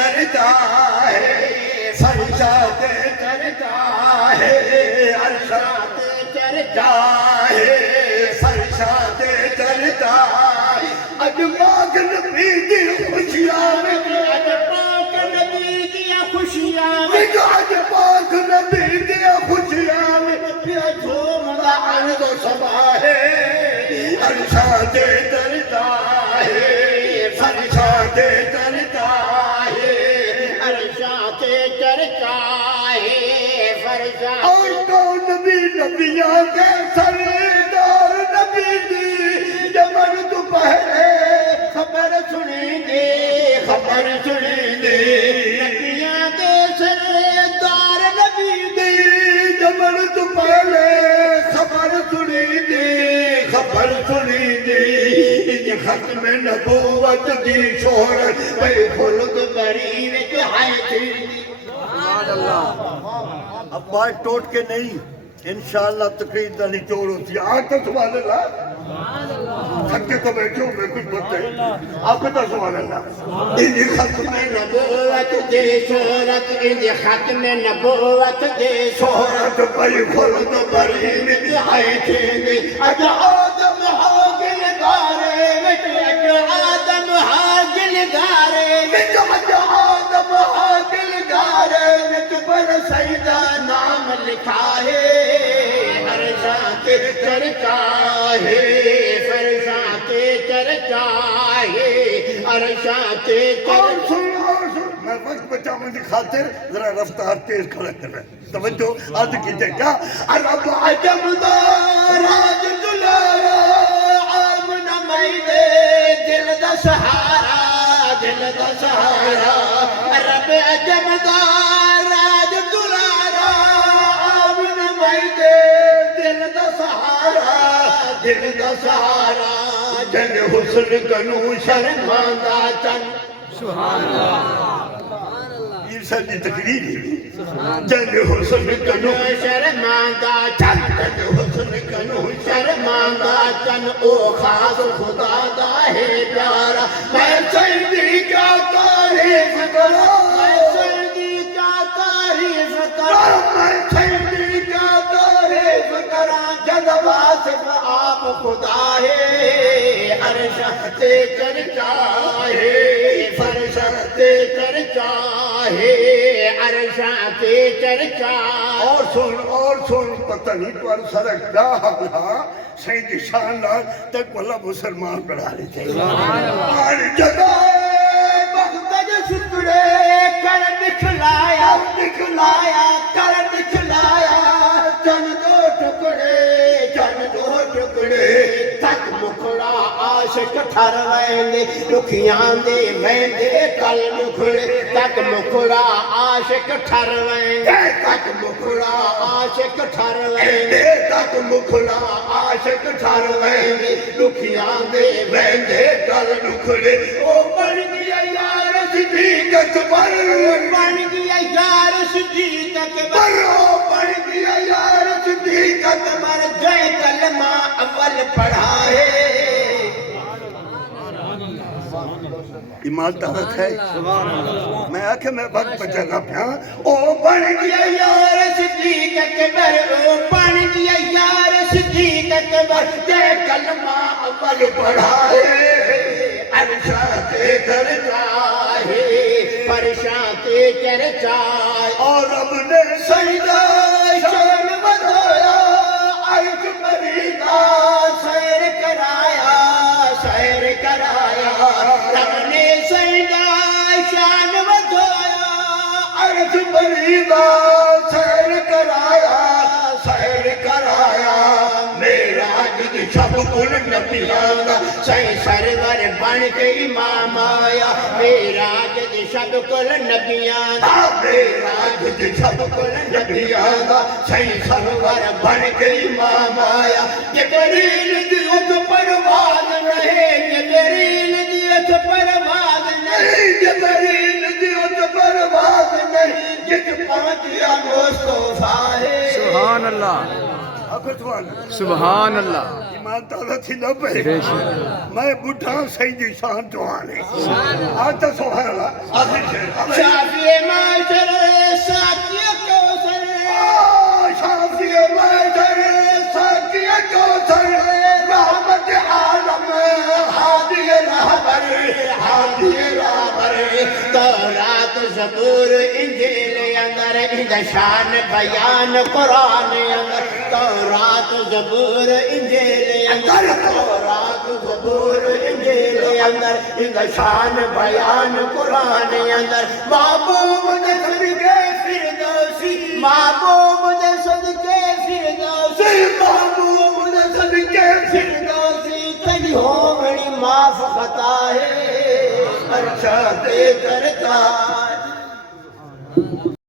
چرتا ہے فرشاد چرتا ہے ارشاد چرتا ہے فرشاد چرتا ہے اج پاک نبی دی خوشیاں میں اج پاک نبی دی خوشیاں میں اج پاک نبی دی خوشیاں میں پیا جھومدا عرض و سما ہے ارشاد چرتا ہے فرشاد چرتا ہے ارشاد چرتا ہے فرشاد اور تو نبی نبیاں کے سردار نبی دی جمن تو پہلے خبر سنی دی نبیاں کے سردار نبی دی جمن تو پہلے خبر سنی دی ختم نبوت دی شہرت پہ خلد بری وچ ہے تھی اب بات ٹوٹ کے نہیں انشاءاللہ تقریر نہ نچوڑ ہوتی آج تو سبحان اللہ تھکے تو بیٹھے ہوں میں کچھ بولتے ہیں آپ کہتا سبحان اللہ انہی ختم نبوت دی شہرت انہی ختم نبوت دی شہرت پہ خلد بری وچ ہے تھی اج آدم حاگل دارے وچ اج آدم حاگل دارے وچ اج آدم حاگل دارے وچ پر سیدہ نام لکھا ہے ارشاد چرتا ہے فرشاد چرتا ہے ارشاد چرتا میں وقت بچانے کی خاطر ذرا رفتار تیز کھڑا کر رہا ہے توجہ عرض کیجئے کیا عرب عجم دا راج دلایا آمنہ میدے دل دا سہارا عرب عجم دا راج دلایا آمنہ میدے دل دا سہارا جن حسن کنو شرماندہ چن سبحان اللہ عیسیٰ دی تقریر ہی جن حسن کنو شرماندہ چن او خاص خدا دا ہے پیارا میں سیدی کا تعریف کرا جذبہ صرف آپ خدا ہے ارشاد چرتا ہے فرشاد چرتا ہے ارشاد چرتا اور سن پتہ نہیں تو سرک دا حالا سیدی شان لال تک واللہ مسلمان بڑھا رہے تھے اور جگہ بختج شکرے کر دکھلایا جن دو ٹکڑے تک مکھڑا عاشق ٹھر ویندے رکھیاں دے ویندے کل مکھڑے تک مکھڑا عاشق ٹھر ویندے رکھیاں دے ویندے کل مکھڑے او بن گیا یار صدیق اکبر بن گیا یار صدیق اکبر جے کلمہ اول پڑھا ہے ایمان طاقت ہے میں آکھے میں وقت بچا گا پیا او بن گیا یار صدیق اکبر جے کلمہ اول پڑھا ہے ارشاد چرتا ہے فرشاد چرتا اور رب نے سجدہ شان بتایا عرش مریدہ سیر کرایا رب نے سجدہ شان بتایا عرش مریدہ سیر کرایا میراج دی شب کل نبیاں دا صحیح سرور بن کے امام آیا میراج دی شب کل نبیاں دا صحیح سرور بن کے امام آیا جبریل دی ات پرواز نہیں جت پہنچیا مصطفیٰ ہے سبحان اللہ سبحان اللہ ایمان تازہ تھی نہ پہ میں بڑھا سیدی شان جوانے آتا سبحان اللہ آخر شہر شافی معاشر ساقی کوثر شافی معاشر ساقی کوثر رحمت عالم ہادی رہبر تورات زبور انجیل اندر ان شان بیان قرآن اندر تورات زبور انجیل اندر تورات زبور انجیل اندر ان شان بیان قرآن اندر محبوب دے صدقے فردوسی محبوب دے صدقے فردوسی محبوب دے صدقے فردوسی تجھ ہو بڑی معاف خطا ہے اچھا دے کرتا